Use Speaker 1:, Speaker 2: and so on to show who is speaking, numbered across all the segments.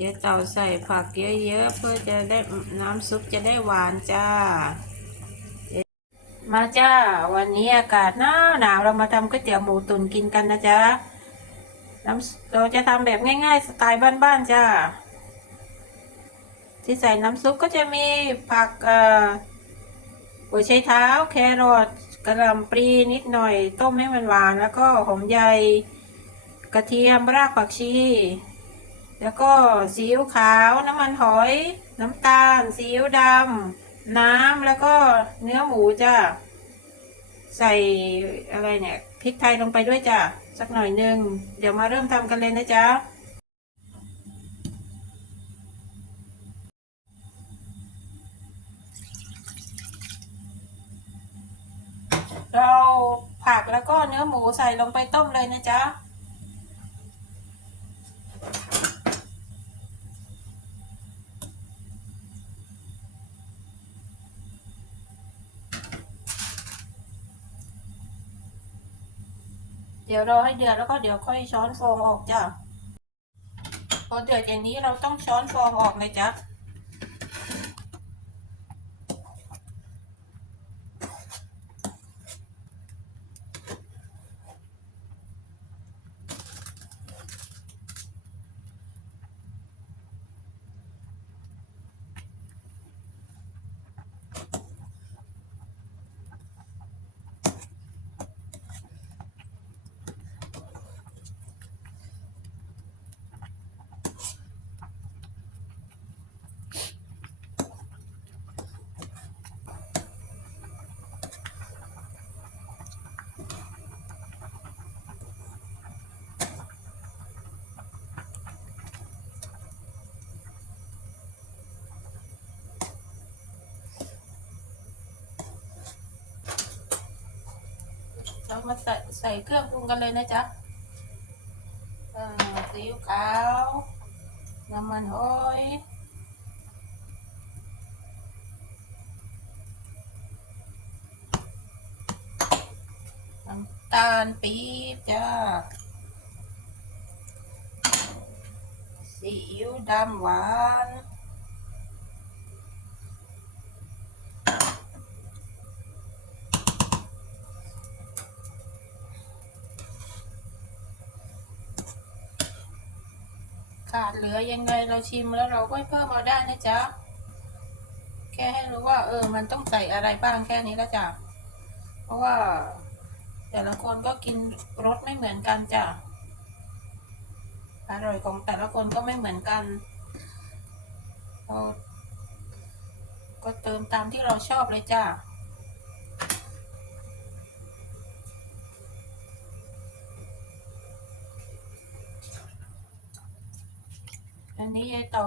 Speaker 1: เดี๋ยวเต่าใส่ผักเยอะๆเพื่อจะได้น้ำซุปจะได้หวานจ้า มาจ้า วันนี้อากาศหนาวหนาวเรามาทำก๋วยเตี๋ยวหมูตุ๋นกินกันนะจ๊ะน้ำเราจะทำแบบง่ายๆสไตล์บ้านๆจ้า ที่ใส่น้ำซุปก็จะมีผักเอ่อหัวไชเท้าแครอทกระหล่ำปลีนิดหน่อย ต้มให้มันหวานแล้วก็หอมใหญ่ กระเทียมรากผักชี แล้วก็ซีอิ๊วขาวน้ำมันหอย น้ำตาลซีอิ๊วดำน้ำแล้วก็เนื้อหมูจ้ะใส่อะไรเนี่ยพริกไทยลงไปด้วยจ้ะสักหน่อยหนึง เดี๋ยวมาเริ่มทำกันเลยนะจ๊ะเราผักแล้วก็เนื้อหมูใส่ลงไปต้มเลยนะจ๊ะ เดี๋ยวรอให้เดือดแล้วก็เดี๋ยวค่อยช้อนฟองออกจ้ะพอเดือดอย่างนี้เราต้องช้อนฟองออกเลยจ้ะ มาใส่ใส่เครื่องปรุงกันเลยนะจ๊ะซีอิ๊วขาวน้ำมันหอยน้ำตาลปี๊บจ้าซีอิ๊วดำหวาน ขาดเหลือยังไงเราชิมแล้วเราก็เพิ่มเอาได้นะจ๊ะ แค่ให้รู้ว่า เออ มันต้องใส่อะไรบ้างแค่นี้แล้วจ้ะ เพราะว่า แต่ละคนก็กินรสไม่เหมือนกันจ้ะ อร่อยของแต่ละคนก็ไม่เหมือนกันเราก็เติมตามที่เราชอบเลยจ้ะ อันนี้ยายเต่า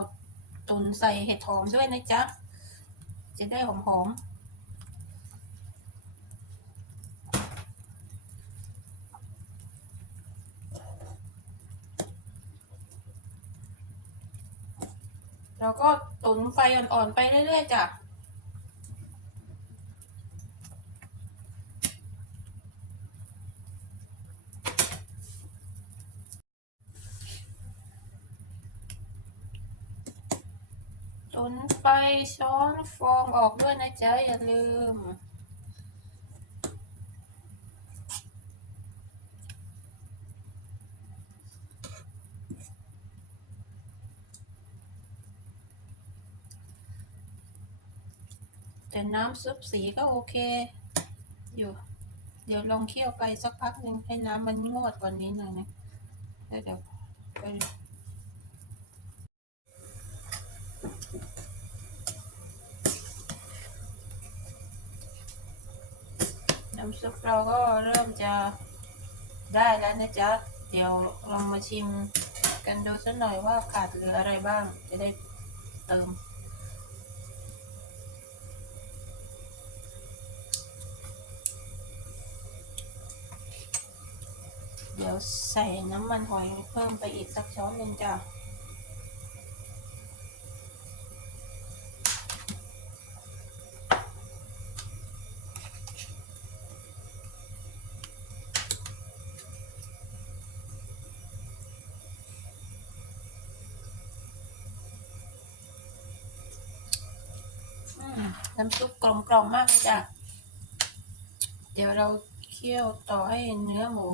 Speaker 1: ตุนใส่เห็ดหอมด้วยนะจ๊ะ จะได้หอมหอมๆแล้วก็ตุนไฟอ่อนๆไปเรื่อยๆจ้ะ ตุนไฟช้อนฟองออกด้วยนะจ๊ะอย่าลืม แต่น้ำซุปสีก็โอเค อยู่ เดี๋ยวลองเคี่ยวไปสักพักหนึ่งให้น้ำมันงวดกว่านี้หน่อยนะแล้วเดี๋ยวไป น้ำซุปเราก็เริ่มจะได้แล้วนะจ๊ะ เดี๋ยวลองมาชิมกันดูสักหน่อยว่าขาดเหลืออะไรบ้าง จะได้เติม เดี๋ยวใส่น้ำมันหอยเพิ่มไปอีกสักช้อนหนึ่งจ้ะ น้ำซุปกลมกล่อมมากเลยจ้ะ เดี๋ยวเราเคี่ยวต่อให้เนื้อหมู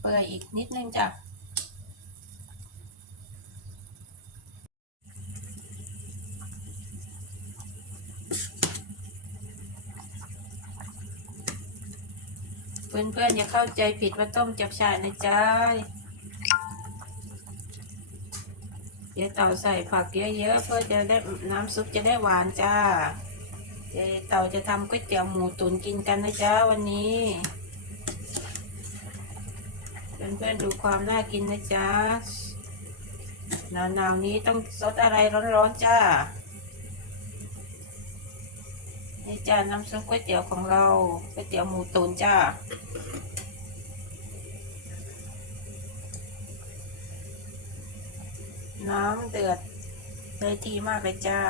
Speaker 1: เปื่อยอีกนิดนึงจ้ะ เพื่อนๆอย่าเข้าใจผิดว่าต้มจับฉ่ายนะจ๊ะ เดี๋ยเต่าใส่ผักเยอะๆเพื่อจะได้น้ำซุปจะได้หวานจ้าเดี๋ยเต่าจะทำก๋วยเตี๋ยวหมูตุ๋นกินกันนะจ๊ะวันนี้เพื่อนๆดูความน่ากินนะจ๊ะหนาวๆนี้ต้องซดอะไรร้อนๆจ้านี่จ้าน้ำซุปก๋วยเตี๋ยวของเราก๋วยเตี๋ยวหมูตุ๋นจ้า น้ำเดือดเลยทีมากเลยจ้า